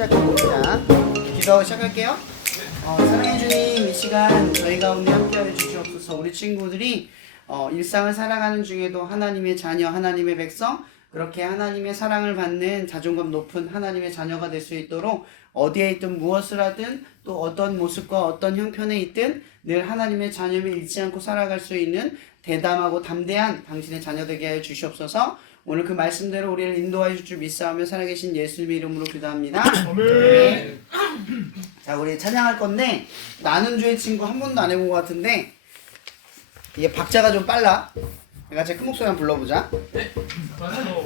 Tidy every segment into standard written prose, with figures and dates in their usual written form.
시작해봅니다. 기도 시작할게요. 사랑해 주님, 이 시간 저희 가운데 함께하여 주시옵소서. 우리 친구들이 일상을 살아가는 중에도 하나님의 자녀, 하나님의 백성, 그렇게 하나님의 사랑을 받는 자존감 높은 하나님의 자녀가 될 수 있도록 어디에 있든 무엇을 하든 또 어떤 모습과 어떤 형편에 있든 늘 하나님의 자녀를 잃지 않고 살아갈 수 있는 대담하고 담대한 당신의 자녀 되게 하여 주시옵소서. 오늘 그 말씀대로 우리를 인도하여 줄 줄 믿사오며 살아계신 예수님의 이름으로 기도합니다. 네. 자, 우리 찬양할 건데 나는 주의 친구 한 번도 안 해본 것 같은데 이게 박자가 좀 빨라. 같이 큰 목소리 한번 불러보자. 네. 맞아요.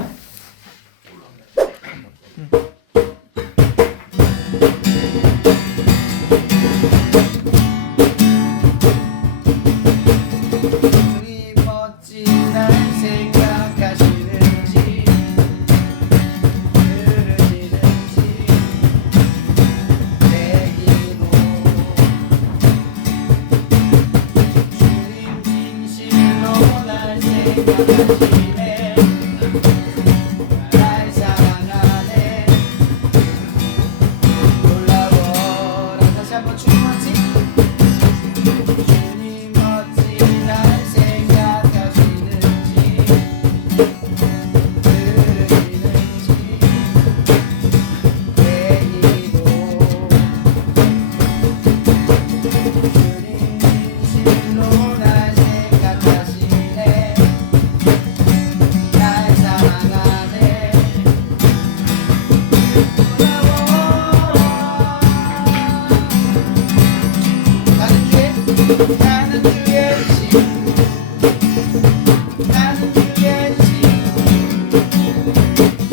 우리 멋진 날 생각하시는지 들으시는지 내 기도 주님 진실로 날 생각하시네 날 사랑하네 놀라워라. 다시 한번 주님 멋진 주님 멋진 날 생각하시는지 들으시는지 내 기도 주님 진실로 날 생각하시네 날 사랑하네 나는 주의 친구 나는 주의 친구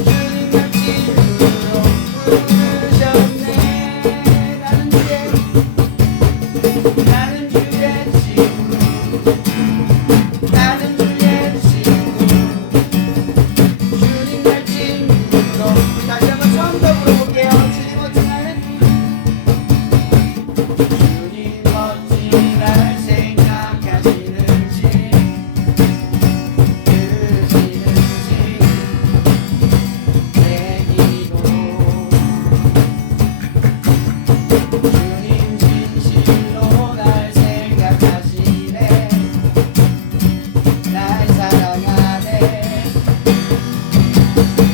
주님을 친구로 부르셨네 나는 주의 친구 나는 주의 친구 주님을 친구로 다시 한번 처음부터 불러볼게요. 주님 멋진 나는 주님 멋진 날 생각하시는지 들으시는지 내 기도 주님 진실로 날 생각하시네 날 사랑하네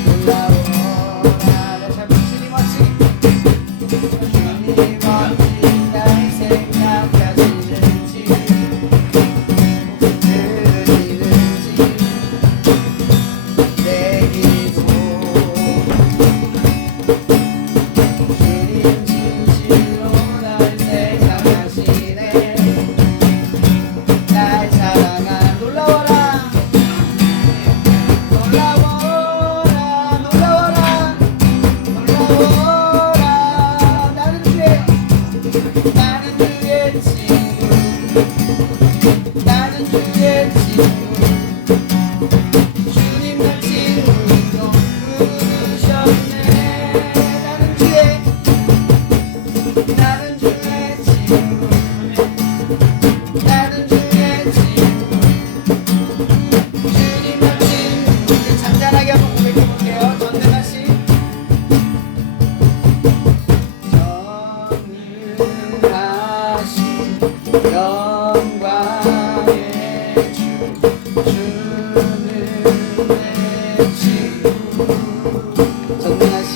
놀라워라. 다시 한번 주님 멋진 주님 멋진 날 생각하시는지 들으시는지 내 기도 주님 진실로 날 생각하시네 날 사랑한 놀라워라 놀라워라 놀라워라 놀라워라. 나는 주의 친구 나는 주의 친구 주님 날 친구로 부르셨네 나는 주의 친구 나는 주의 친구 주님 날 친구. 이제 잔잔하게 한번 고백해볼게요. 전대만씨 전능하신 영광의 주 주는 내 친구 전능하신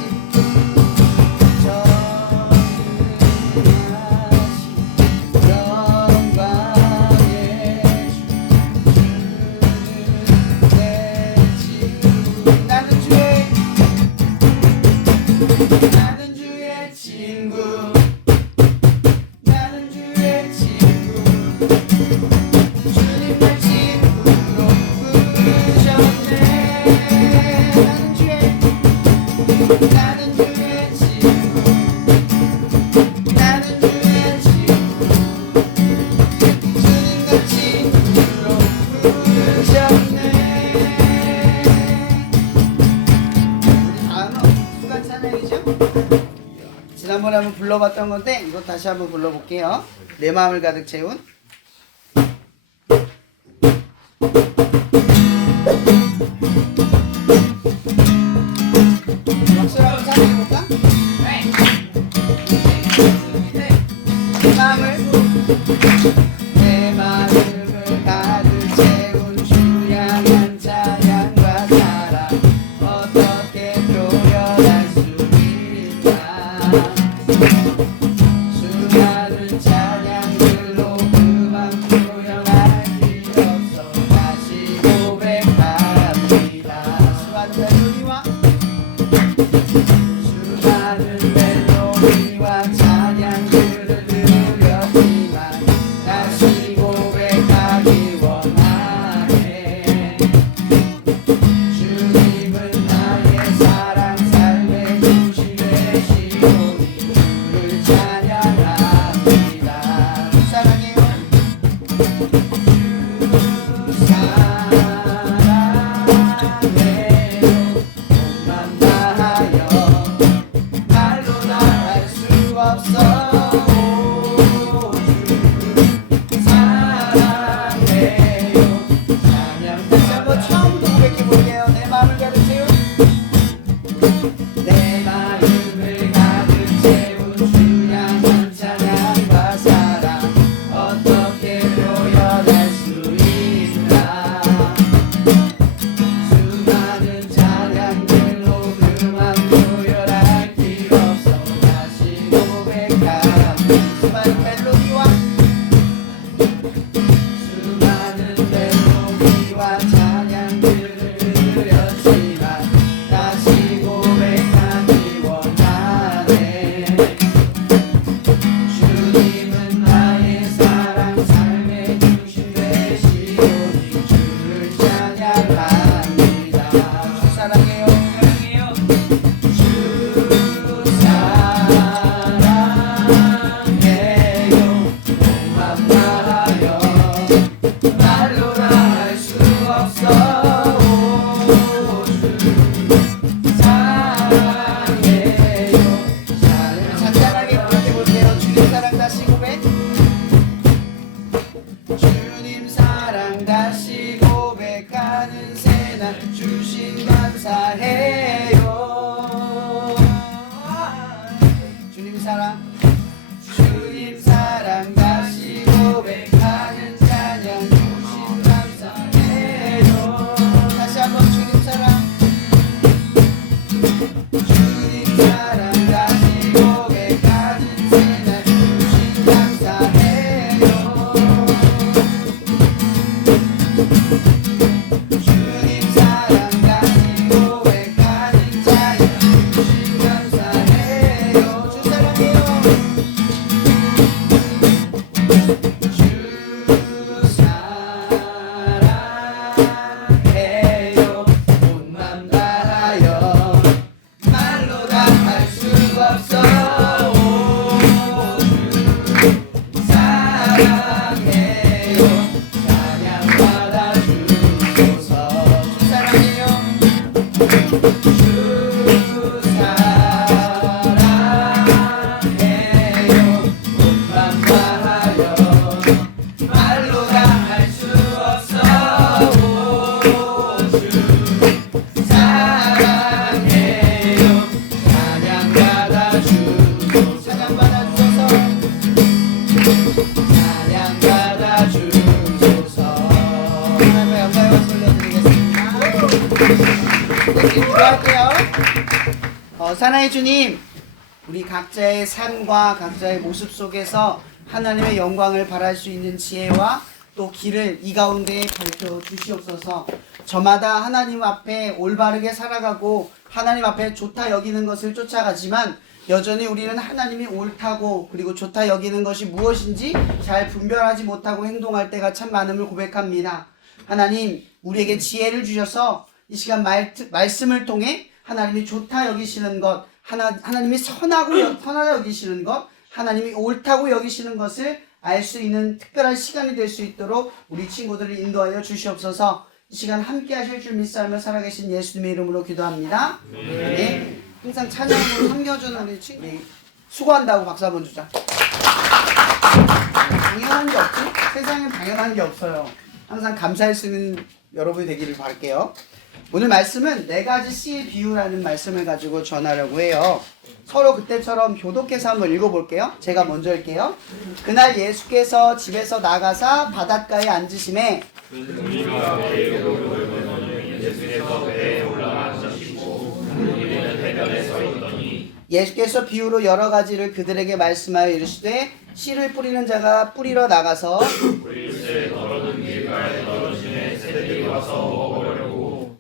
영광의 주 주는 내 친구 나는 주의 친구 나는 주의 친구 주님 날 친구로 부르셨네 나는 주의 친구 나는 주의 친구 주님 날 친구로 부르셨네. 우리 다음은 수간 찬양이죠? 지난번에 한번 불러봤던 건데 이거 다시 한번 불러볼게요. 내 마음을 가득 채운 박수로 한번 찬양해볼까? 네. 내 마음을 가득 채운 주 향한 찬양과 사랑 어떻게 표현할 수 있나. 수많은 찬양들로 그만 표현할 길 없어 다시 고백합니다. 수많은 멜로디와 찬양들을 드렸지만 다시 고백하기 원하네. 주님은 나의 사랑 삶의 중심 되시오니 주를 찬양합니다. 사랑해요. 주 사랑해요. 몸만 다하여 말로 다 할 수 없어. 사랑해요. 찬양 다시 한번 처음부터 고백해 볼게요. 내 마음을 가득 채운 내 마음을 가득 채운 주 향한 찬양과 사랑 어떻게 표현할 수 있나. 수많은 찬양들로 그만 표현할 길 없어 다시 고백합니다. 수많은 멜로디와 찬양들을 드렸지만 다시 고백하기 원하네. 주님은 나의 사랑 삶의 중심 되시오니 주를 찬양합니다. 주 사랑해요. 주 사랑해요. 몸만 다하여 말로 다 할 수 없어. 주 사랑해요. 잔잔하게 고백해볼게요. 주님 사랑 다시 고백. 주님 사랑 다시 고백하는 새날 주신 감사해요. 주님 사랑 다시 고백하는 찬양 주신 감사해요. 다시 한번 주님 사랑 다시 고백하는 새날 주신 감사해요. 주님 사랑 다시 고백하는 찬양 주신 감사해요. 주 사랑해요. 사랑해요. 몸만 다하여 말로 다 할 수 없어. 사랑해요. 찬양 받아주소서. 주 사랑해요. 주 사랑해요. 몸만 다하여 말로 다 할 수 없어. 주 사랑해요. 찬양 받아주소서. 찬양 받아주소서. 찬양 받아주소서. 하나님의 영광의 박수 올려드리겠습니다. 이렇게 기도할게요. 사랑의 주님, 우리 각자의 삶과 각자의 모습 속에서 하나님의 영광을 바랄 수 있는 지혜와 또 길을 이 가운데 밝혀 주시옵소서. 저마다 하나님 앞에 올바르게 살아가고 하나님 앞에 좋다 여기는 것을 쫓아가지만 여전히 우리는 하나님이 옳다고 그리고 좋다 여기는 것이 무엇인지 잘 분별하지 못하고 행동할 때가 참 많음을 고백합니다. 하나님, 우리에게 지혜를 주셔서 이 시간 말씀을 통해 하나님이 좋다 여기시는 것, 하나님이 선하다 여기시는 것, 하나님이 옳다고 여기시는 것을 알 수 있는 특별한 시간이 될 수 있도록 우리 친구들을 인도하여 주시옵소서. 이 시간 함께 하실 줄 믿사며 살아계신 예수님의 이름으로 기도합니다. 네. 항상 찬양으로 섬겨주는 우리 친구 수고한다고 박수 한번 주자. 당연한 게 없지? 세상엔 당연한 게 없어요. 항상 감사할 수 있는 여러분이 되기를 바랄게요. 오늘 말씀은 네 가지 씨의 비유라는 말씀을 가지고 전하려고 해요. 서로 그때처럼 교독해서 한번 읽어볼게요. 제가 먼저 할게요. 그날 예수께서 집에서 나가사 바닷가에 앉으심에 예수께서 비유로 여러 가지를 그들에게 말씀하여 이르시되 씨를 뿌리는 자가 뿌리러 나가서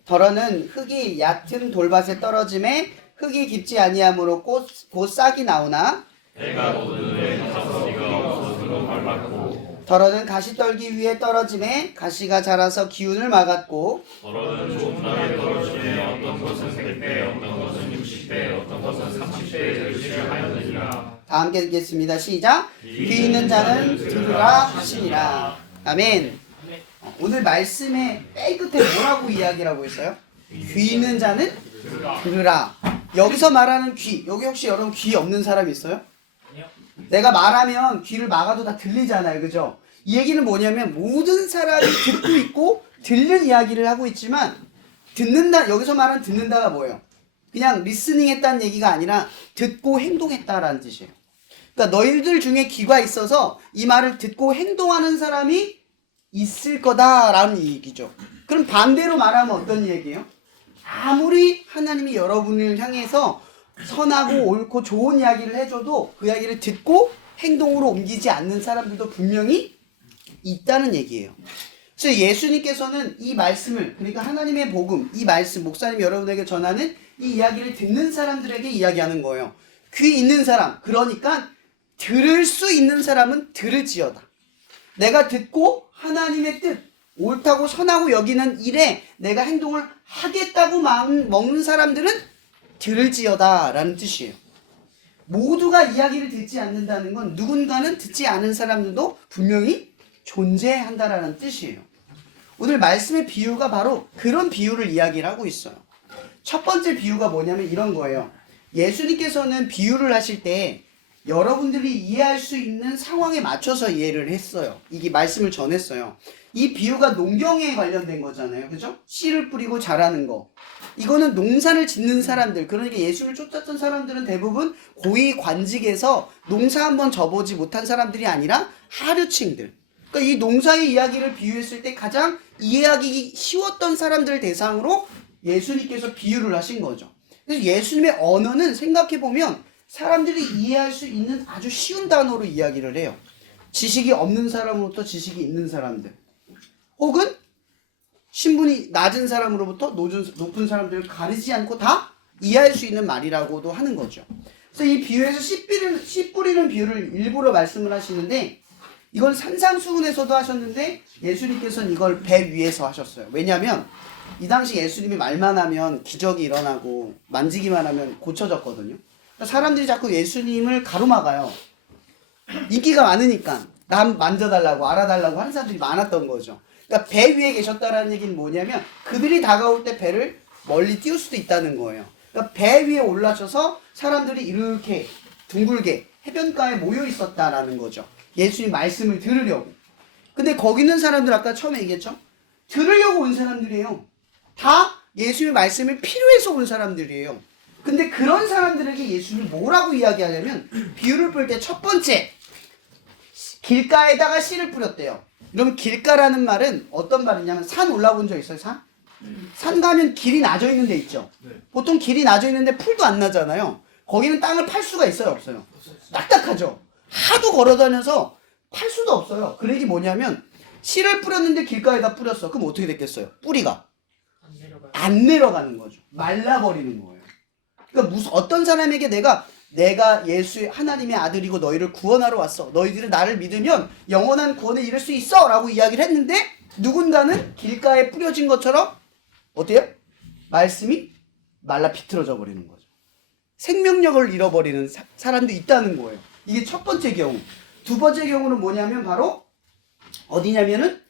덜어는 흙이 얕은 돌밭에 떨어짐에 흙이 깊지 아니하므로 곧 싹이 나오나 덜어는 가시떨기 위에 떨어짐에 가시가 자라서 기운을 막았고 덜어는 좋은 땅에 떨어지매 어떤 것은 100배 어떤 것은 60배 어떤 것은 30배의 결실을 하였느니라. 다 함께 읽겠습니다. 시작. 귀 있는 자는 들으라 하시니라. 아멘. 오늘 말씀의 맨 끝에 뭐라고 이야기라고 했어요? 귀 있는 자는 들으라. 여기서 말하는 귀, 여기 혹시 여러분 귀 없는 사람 있어요? 내가 말하면 귀를 막아도 다 들리잖아요. 그죠? 이 얘기는 뭐냐면 모든 사람이 듣고 있고 들는 이야기를 하고 있지만 듣는다, 여기서 말하는 듣는다가 뭐예요? 그냥 리스닝 했다는 얘기가 아니라 듣고 행동했다라는 뜻이에요. 그러니까 너희들 중에 귀가 있어서 이 말을 듣고 행동하는 사람이 있을 거다라는 얘기죠. 그럼 반대로 말하면 어떤 얘기예요? 아무리 하나님이 여러분을 향해서 선하고 옳고 좋은 이야기를 해줘도 그 이야기를 듣고 행동으로 옮기지 않는 사람들도 분명히 있다는 얘기예요. 그래서 예수님께서는 이 말씀을, 그러니까 하나님의 복음, 이 말씀, 목사님이 여러분에게 전하는 이 이야기를 듣는 사람들에게 이야기하는 거예요. 귀 있는 사람, 그러니까 들을 수 있는 사람은 들을지어다. 내가 듣고 하나님의 뜻, 옳다고 선하고 여기는 일에 내가 행동을 하겠다고 마음 먹는 사람들은 들을지어다 라는 뜻이에요. 모두가 이야기를 듣지 않는다는 건 누군가는 듣지 않은 사람들도 분명히 존재한다라는 뜻이에요. 오늘 말씀의 비유가 바로 그런 비유를 이야기를 하고 있어요. 첫 번째 비유가 뭐냐면 이런 거예요. 예수님께서는 비유를 하실 때 여러분들이 이해할 수 있는 상황에 맞춰서 이해를 했어요. 이게 말씀을 전했어요. 이 비유가 농경에 관련된 거잖아요. 그죠? 씨를 뿌리고 자라는 거. 이거는 농사를 짓는 사람들, 그러니까 예수를 쫓았던 사람들은 대부분 고위 관직에서 농사 한번 접어보지 못한 사람들이 아니라 하류층들. 그러니까 이 농사의 이야기를 비유했을 때 가장 이해하기 쉬웠던 사람들을 대상으로 예수님께서 비유를 하신 거죠. 그래서 예수님의 언어는 생각해보면 사람들이 이해할 수 있는 아주 쉬운 단어로 이야기를 해요. 지식이 없는 사람으로부터 지식이 있는 사람들, 혹은 신분이 낮은 사람으로부터 높은 사람들을 가리지 않고 다 이해할 수 있는 말이라고도 하는 거죠. 그래서 이 비유에서 씨 뿌리는 비유를 일부러 말씀을 하시는데 이건 산상수훈에서도 하셨는데 예수님께서는 이걸 배 위에서 하셨어요. 왜냐하면 이 당시 예수님이 말만 하면 기적이 일어나고 만지기만 하면 고쳐졌거든요. 그러니까 사람들이 자꾸 예수님을 가로막아요. 인기가 많으니까 남 만져달라고 알아달라고 하는 사람들이 많았던 거죠. 그러니까 배 위에 계셨다라는 얘기는 뭐냐면 그들이 다가올 때 배를 멀리 띄울 수도 있다는 거예요. 그러니까 배 위에 올라셔서 사람들이 이렇게 둥글게 해변가에 모여 있었다라는 거죠. 예수님 말씀을 들으려고. 근데 거기 있는 사람들 아까 처음에 얘기했죠? 들으려고 온 사람들이에요. 다 예수님의 말씀을 필요해서 온 사람들이에요. 근데 그런 사람들에게 예수님이 뭐라고 이야기하냐면 비유를 볼 때 첫 번째, 길가에다가 씨를 뿌렸대요. 그럼 길가라는 말은 어떤 말이냐면 산 올라본 적 있어요? 산? 산 가면 길이 나져 있는 데 있죠. 보통 길이 나져 있는데 풀도 안 나잖아요. 거기는 땅을 팔 수가 있어요? 없어요? 딱딱하죠. 하도 걸어다녀서 팔 수도 없어요. 그 얘기 뭐냐면 씨를 뿌렸는데 길가에다 뿌렸어. 그럼 어떻게 됐겠어요? 뿌리가 안 내려가는 거죠. 말라버리는 거예요. 그러니까 어떤 사람에게 내가 예수의 하나님의 아들이고 너희를 구원하러 왔어. 너희들은 나를 믿으면 영원한 구원에 이를 수 있어. 라고 이야기를 했는데 누군가는 길가에 뿌려진 것처럼 어때요? 말씀이 말라 비틀어져 버리는 거죠. 생명력을 잃어버리는 사람도 있다는 거예요. 이게 첫 번째 경우. 두 번째 경우는 뭐냐면 바로 어디냐면은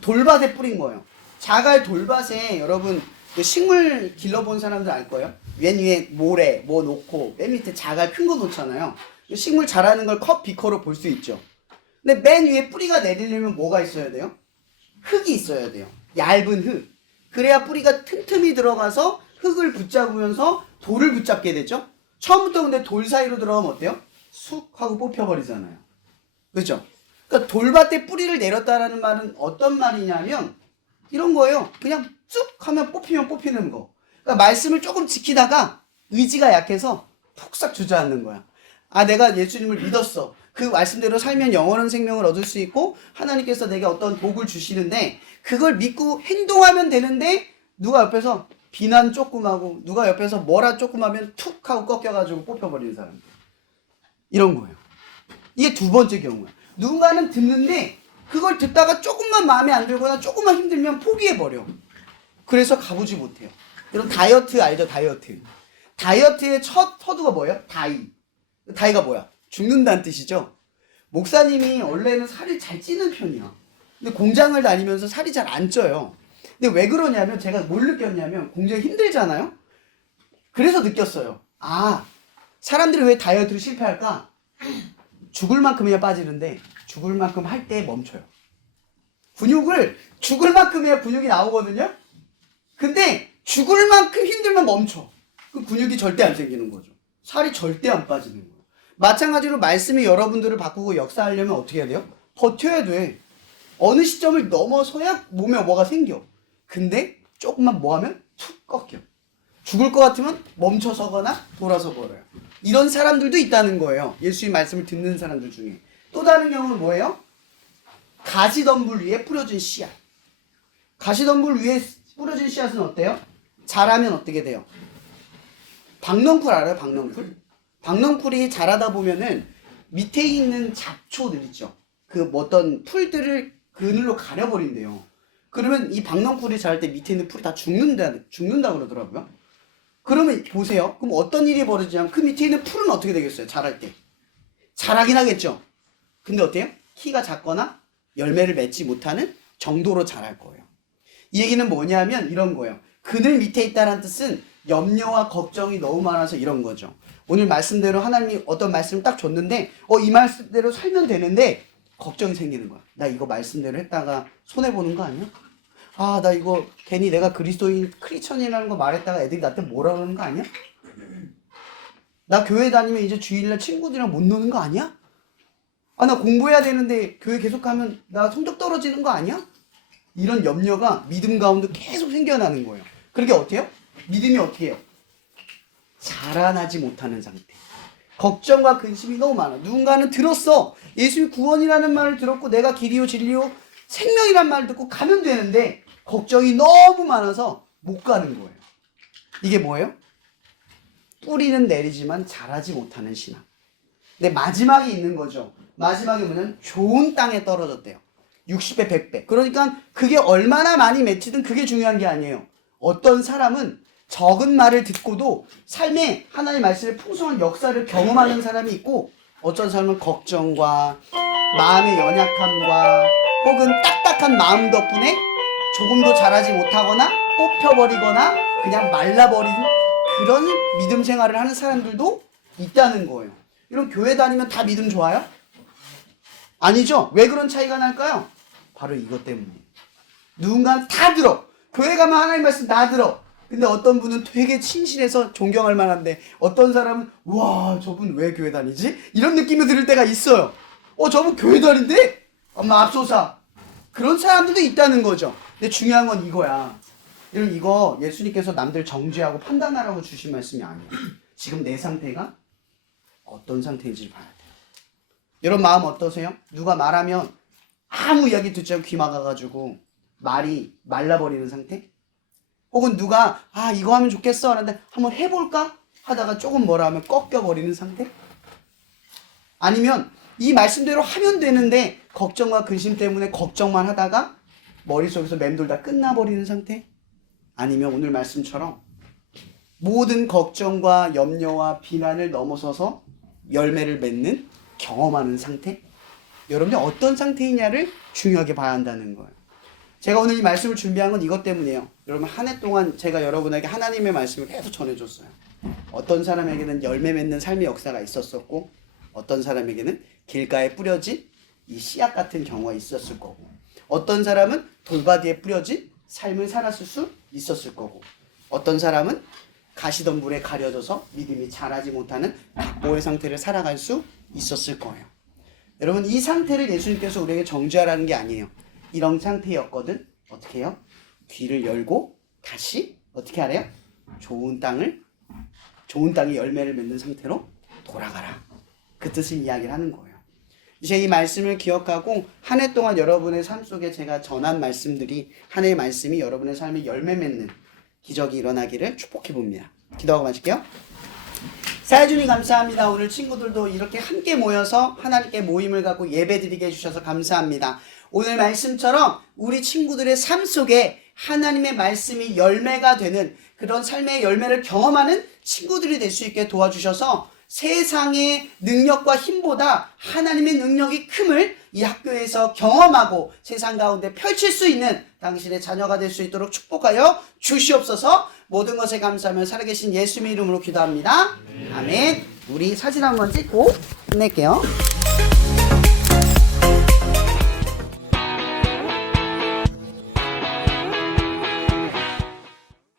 돌밭에 뿌린 거예요. 자갈 돌밭에 여러분 그 식물 길러본 사람들 알 거예요. 맨 위에 모래 뭐 놓고 맨 밑에 자갈 큰 거 놓잖아요. 식물 자라는 걸 비커로 볼 수 있죠. 근데 맨 위에 뿌리가 내리려면 뭐가 있어야 돼요? 흙이 있어야 돼요. 얇은 흙. 그래야 뿌리가 틈틈이 들어가서 흙을 붙잡으면서 돌을 붙잡게 되죠. 처음부터 근데 돌 사이로 들어가면 어때요? 쑥 하고 뽑혀버리잖아요. 그렇죠? 그러니까 돌밭에 뿌리를 내렸다라는 말은 어떤 말이냐면 이런 거예요. 그냥 쭉 하면 뽑히면 뽑히는 거. 그러니까 말씀을 조금 지키다가 의지가 약해서 푹싹 주저앉는 거야. 아, 내가 예수님을 믿었어. 그 말씀대로 살면 영원한 생명을 얻을 수 있고 하나님께서 내게 어떤 복을 주시는데 그걸 믿고 행동하면 되는데 누가 옆에서 비난 조금 하고 누가 옆에서 뭐라 조금 하면 툭 하고 꺾여가지고 뽑혀버리는 사람들. 이런 거예요. 이게 두 번째 경우야. 누군가는 듣는데 그걸 듣다가 조금만 마음에 안 들거나 조금만 힘들면 포기해버려. 그래서 가보지 못해요. 여러분 다이어트 알죠? 다이어트. 다이어트의 첫 서두가 뭐예요? 다이. 다이가 뭐야? 죽는다는 뜻이죠. 목사님이 원래는 살이 잘 찌는 편이야. 근데 공장을 다니면서 살이 잘 안 쪄요. 근데 왜 그러냐면 제가 뭘 느꼈냐면 공장이 힘들잖아요. 그래서 느꼈어요. 아, 사람들이 왜 다이어트를 실패할까? 죽을 만큼이야 빠지는데 죽을 만큼 할 때 멈춰요. 근육을 죽을 만큼 해야 근육이 나오거든요. 근데 죽을 만큼 힘들면 멈춰. 그 근육이 절대 안 생기는 거죠. 살이 절대 안 빠지는 거예요. 마찬가지로 말씀이 여러분들을 바꾸고 역사하려면 어떻게 해야 돼요? 버텨야 돼. 어느 시점을 넘어서야 몸에 뭐가 생겨. 근데 조금만 뭐 하면 툭 꺾여. 죽을 것 같으면 멈춰서거나 돌아서 걸어요. 이런 사람들도 있다는 거예요. 예수의 말씀을 듣는 사람들 중에. 또 다른 경우는 뭐예요? 가시덤불 위에 뿌려진 씨앗. 가시덤불 위에 뿌려진 씨앗은 어때요? 자라면 어떻게 돼요? 박넝쿨 알아요? 박넝쿨? 박넝쿨이 자라다 보면은 밑에 있는 잡초들 있죠. 그 어떤 풀들을 그늘로 가려버린대요. 그러면 이 박넝쿨이 자랄 때 밑에 있는 풀이 다 죽는다 그러더라고요. 그러면 보세요. 그럼 어떤 일이 벌어지냐면 그 밑에 있는 풀은 어떻게 되겠어요? 자랄 때. 자라긴 하겠죠. 근데 어때요? 키가 작거나 열매를 맺지 못하는 정도로 자랄 거예요. 이 얘기는 뭐냐면 이런 거예요. 그늘 밑에 있다는 뜻은 염려와 걱정이 너무 많아서 이런 거죠. 오늘 말씀대로 하나님이 어떤 말씀을 딱 줬는데 이 말씀대로 살면 되는데 걱정이 생기는 거야. 나 이거 말씀대로 했다가 손해보는 거 아니야? 아, 나 이거 괜히 내가 그리스도인 크리스천이라는 거 말했다가 애들이 나한테 뭐라 그러는 거 아니야? 나 교회 다니면 이제 주일날 친구들이랑 못 노는 거 아니야? 아, 나 공부해야 되는데 교회 계속 가면 나 성적 떨어지는 거 아니야? 이런 염려가 믿음 가운데 계속 생겨나는 거예요. 그러게 어때요? 믿음이 어떻게 해요? 자라나지 못하는 상태. 걱정과 근심이 너무 많아. 누군가는 들었어. 예수의 구원이라는 말을 들었고 내가 길이요 진리요 생명이란 말을 듣고 가면 되는데 걱정이 너무 많아서 못 가는 거예요. 이게 뭐예요? 뿌리는 내리지만 자라지 못하는 신앙. 근데 마지막이 있는 거죠. 마지막이 뭐냐면 좋은 땅에 떨어졌대요. 60배, 100배. 그러니까 그게 얼마나 많이 맺히든 그게 중요한 게 아니에요. 어떤 사람은 적은 말을 듣고도 삶에 하나님의 말씀의 풍성한 역사를 경험하는 사람이 있고 어떤 사람은 걱정과 마음의 연약함과 혹은 딱딱한 마음 덕분에 조금도 자라지 못하거나 뽑혀버리거나 그냥 말라버린 그런 믿음 생활을 하는 사람들도 있다는 거예요. 이런 교회 다니면 다 믿음 좋아요? 아니죠. 왜 그런 차이가 날까요? 바로 이것 때문에. 누군가는 다 들어. 교회 가면 하나님 말씀 다 들어. 근데 어떤 분은 되게 친실해서 존경할 만한데 어떤 사람은 와, 저분 왜 교회 다니지? 이런 느낌이 들을 때가 있어요. 저분 교회 다닌대? 엄마 앞서사. 그런 사람들도 있다는 거죠. 근데 중요한 건 이거야. 여러분 이거 예수님께서 남들 정죄하고 판단하라고 주신 말씀이 아니에요. 지금 내 상태가 어떤 상태인지를 봐야 돼요. 여러분 마음 어떠세요? 누가 말하면 아무 이야기 듣지 않고 귀 막아가지고 말이 말라버리는 상태? 혹은 누가 이거 하면 좋겠어 하는데 한번 해볼까? 하다가 조금 뭐라 하면 꺾여버리는 상태? 아니면 이 말씀대로 하면 되는데 걱정과 근심 때문에 걱정만 하다가 머릿속에서 맴돌다 끝나버리는 상태? 아니면 오늘 말씀처럼 모든 걱정과 염려와 비난을 넘어서서 열매를 맺는 경험하는 상태? 여러분들 어떤 상태이냐를 중요하게 봐야 한다는 거예요. 제가 오늘 이 말씀을 준비한 건 이것 때문이에요. 여러분 한 해 동안 제가 여러분에게 하나님의 말씀을 계속 전해줬어요. 어떤 사람에게는 열매 맺는 삶의 역사가 있었었고 어떤 사람에게는 길가에 뿌려진 이 씨앗 같은 경우가 있었을 거고 어떤 사람은 돌바디에 뿌려진 삶을 살았을 수 있었을 거고, 어떤 사람은 가시던 물에 가려져서 믿음이 자라지 못하는 각보의 상태를 살아갈 수 있었을 거예요. 여러분, 이 상태를 예수님께서 우리에게 정죄하라는 게 아니에요. 이런 상태였거든. 어떻게 해요? 귀를 열고 다시 어떻게 하래요? 좋은 땅에 열매를 맺는 상태로 돌아가라. 그 뜻을 이야기를 하는 거예요. 이제 이 말씀을 기억하고 한 해 동안 여러분의 삶 속에 제가 전한 말씀들이, 한 해의 말씀이 여러분의 삶에 열매 맺는 기적이 일어나기를 축복해 봅니다. 기도하고 마실게요. 사회주님 감사합니다. 오늘 친구들도 이렇게 함께 모여서 하나님께 모임을 갖고 예배드리게 해주셔서 감사합니다. 오늘 말씀처럼 우리 친구들의 삶 속에 하나님의 말씀이 열매가 되는 그런 삶의 열매를 경험하는 친구들이 될 수 있게 도와주셔서 세상의 능력과 힘보다 하나님의 능력이 큼을 이 학교에서 경험하고 세상 가운데 펼칠 수 있는 당신의 자녀가 될 수 있도록 축복하여 주시옵소서. 모든 것에 감사하며 살아계신 예수님의 이름으로 기도합니다. 아멘. 우리 사진 한번 찍고 끝낼게요.